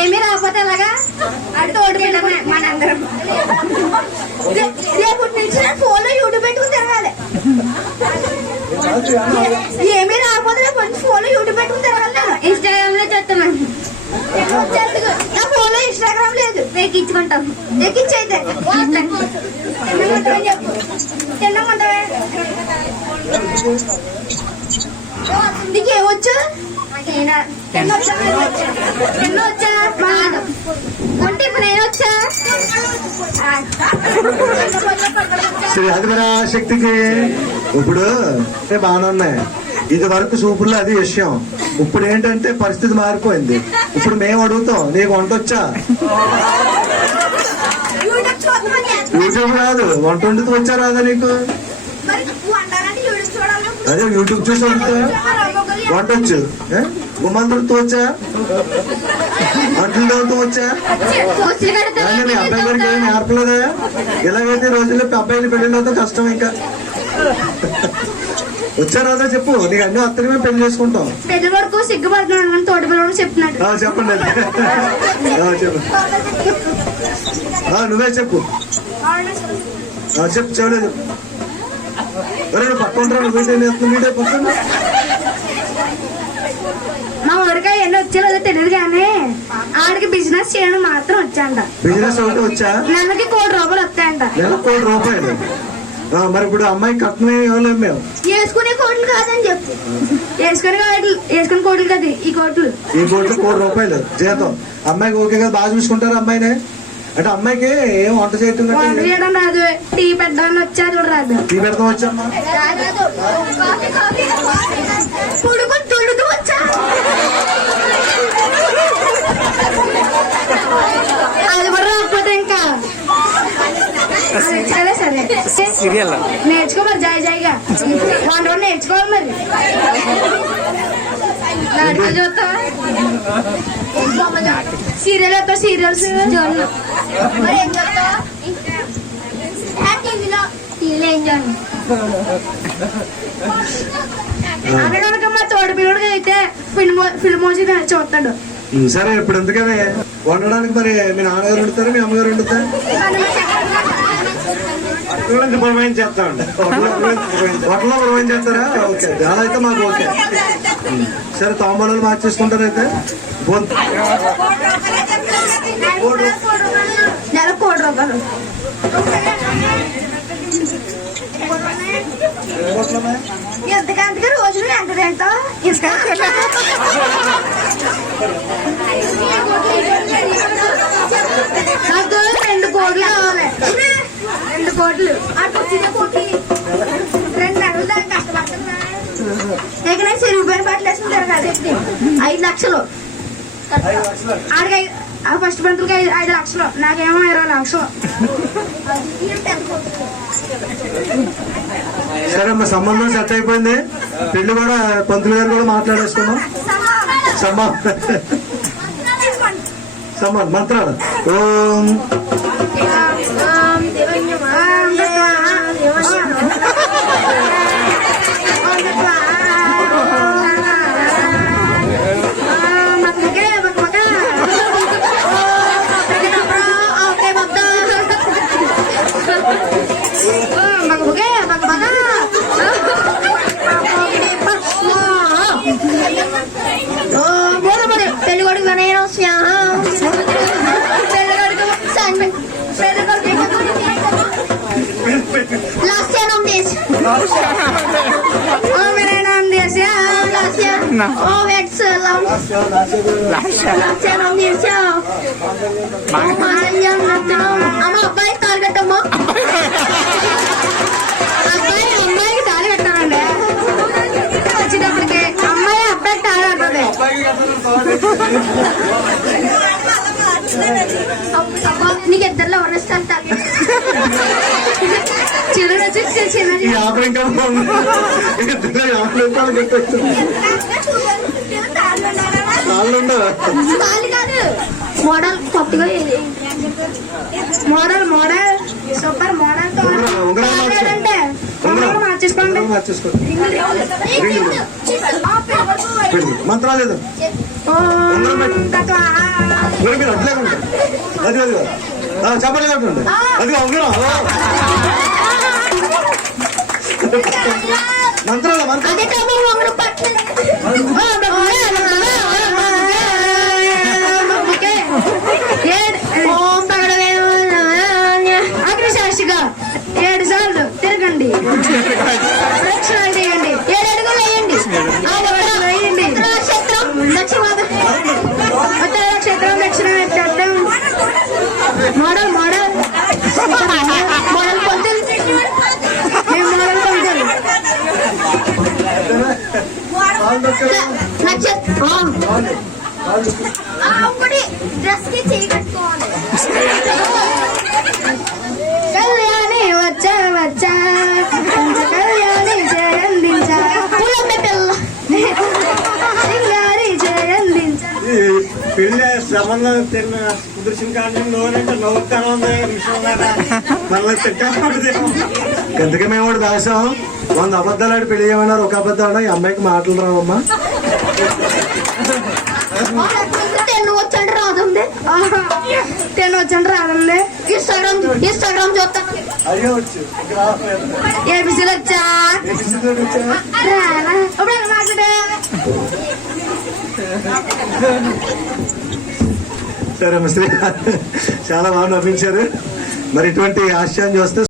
ఏమీ రాకపోతే ఎలాగా అది తోడు పెట్టమే మనందరం. రేపటి నుంచి నేను ఫోన్లో యూట్యూబ్ పెట్టుకుని తిరగాలి. ఏమీ రాకపోతే రేపు ఫోన్లో యూట్యూబ్ పెట్టుకుని తిరగాలి నేను. ఇన్స్టాగ్రామ్లో చెప్తాను నా ఫోన్లో ఇన్స్టాగ్రామ్ లేదు. ఎక్కించుకుంటాం. ఎక్కించైతే తిన్నమంటావని చెప్పు. తిన్నమంటావే నీకు ఏమొచ్చు వచ్చా? అంటే ఇప్పుడు నేను వచ్చా? శ్రీ ఆదిపరాశక్తికి ఇప్పుడు అంటే బాగానే ఉన్నాయి ఇది వరకు సూపుల్లో అది విషయం. ఇప్పుడు ఏంటంటే పరిస్థితి మారిపోయింది. ఇప్పుడు మేము అడుగుతాం నీకు వంట వచ్చా? యూట్యూబ్ రాదు వంట వండుతూ వచ్చా రాదా నీకు మరి వండాలంటే యూట్యూబ్ చూడాలి అదే యూట్యూబ్ చూసి వండుతా? గుమ్మాలు దొరుకుతూ వచ్చా దొరుకుతూ వచ్చా మీ అబ్బాయి గారికి ఏం నేర్పలేదా? ఇలాగైతే రోజుల్లో అబ్బాయిలు పెళ్ళి అవుతా కష్టం ఇంకా. వచ్చా రాదా చెప్పు నీకు అన్ని అత్తనే మేము పెళ్ళి చేసుకుంటాం. పెళ్ళి వరకు సిగ్గుపడుతున్నాడు తోటి పిల్లడు చెప్తున్నాడు ఆ, చెప్పండి. చెప్పు. నువ్వే చెప్పు. చెప్పు చెవులే చెప్పు. పట్టుకుంటారా మా ఊరికా ఎన్ని వచ్చేదో తెలియదు కానీ ఆడికి బిజినెస్ చేయడం మాత్రం వచ్చాంట. బిజినెస్ ఒకటి వచ్చా? నెలకి కోటి రూపాయలు వస్తాయంట. నెల కోటి రూపాయలు. మరి ఇప్పుడు అమ్మాయి కట్నం ఇవ్వలేము మేము. వేసుకునే కోట్లు కాదని చెప్పు. వేసుకునే కోట్లు వేసుకునే కోట్లు కాదు ఈ కోట్లు. ఈ కోట్లు కోటి రూపాయలు జీతం. అమ్మాయికి ఓకే కదా బాగా చూసుకుంటారు అమ్మాయిని? అంటే అమ్మాయికి ఏం వంట చేయటం వంట కంటే చేయడం రాదు టీ పెట్టడానికి వచ్చా కూడా రాదు టీ పెడతాం వచ్చమ్మా పుడుకుని తుడుతూ వచ్చా అది కూడా రాకపోతే ఇంకా సరే సరే సీరియల్ నేర్చుకో మరి జాయ్ జాయిగా వంట వంట నేర్చుకోవాలి మరి నాటకాలు చూస్తావా సీరియల్ వస్తా సీరియల్స్ చూడను మరి ఏం చూస్తావా టీవీలో టీవీలో ఏం చూడండి అనడానికి మా తోడు పిల్లడికి అయితే ఫిల్మ్ ఫిల్మ్ వచ్చి చూస్తాడు సరే ఇప్పుడు ఎందుకని వండడానికి మరి మీ నాన్నగారు వండుతారు మీ అమ్మగారు వండుతారు హోటల్లో పురమాయిం చేస్తారా ఓకే అలా అయితే మాకు ఓకే సరే తాంబూలాలు మార్చేసుకుంటారు అయితే బోన్- నెల కోటి రూపాయలు. ఎంతకంతగా రోజులు ఎంత తింటావు? ఇసుక నాకు రెండు కోట్లు కావాలి. రెండు కోట్లు. రెండు నెలలు దాకా కష్టపడుతున్నా. ఇక నేను సిరిగిపోయిన బట్టలు వేసుకుని తిరగాలి. ఐదు లక్షలు. ఆడికి ఆ ఫస్ట్ బంతులకి ఐదు ఐదు లక్షలు. నాకేమో ఇరవై లక్షలు. సరే మా సంబంధం సెట్ అయిపోయింది. పెళ్ళి కూడా పంతులు గారు కూడా మాట్లాడేసుకున్నాం సమ్మా. సమ్మా మంత్రాలు. ఓం. Last year on this. Oh, मेरा नाम दिया से last year. Oh, it's long. Last year on this. Oh, my young అమ్మ అబ్బాయి తాళి కట్టమ్మా అబ్బాయి అమ్మాయికి తాళి కట్టాలండి వచ్చేటప్పటికి అమ్మాయి అబ్బాయికి తాళి కట్టదు అబ్బా, నీకు ఇద్దరు ఎవరు ఇష్టం చిన్న చిన్న ఈ ఇంకా బాగుంది. మోడల్ కొత్తగా. Model super. అంటే మార్చేసుకోండి మార్చేసుకోండి రింగులు, రింగులు. ఆ, పిల్లలకు పెళ్ళి మంత్రాలు లేదు ఉంగరం పెట్టు. మరి మీరు అట్లే అది అది చెప్పలేదు అది ఉంగరం మంత్రాలు ఏడు సార్లు తిరగండి కళ్యాణి వచ్చా వచ్చా. కళ్యాణి జయందించా సింగారి జయందించా ఈ పెళ్ళి సంబంధం తిన్న కుదిరిసిన కానీ నోరంటే నవ్వుతాను ఉంది విషయం కదా మళ్ళీ తిట్టకూడదు ఎందుకే మేము కూడా దాసాం? వంద అబద్ధాలు ఆడి పెళ్ళి చేయమన్నారు? ఒక అబద్ధం ఆడ ఈ అమ్మాయికి మాటలు రావమ్మా. వచ్చండి వచ్చండి రాదుంది ఇన్స్టాగ్రామ్ ఇన్స్టాగ్రామ్ చూస్తా. అయ్యో వచ్చు? ఏబిసీలు వచ్చా? రానా? ఇప్పుడు ఎలా మాట్లాడే? సరే మిస్త్రీ చాలా బాగా నవ్వించారు. మరి ఇటువంటి హాస్యాన్ని చూస్తే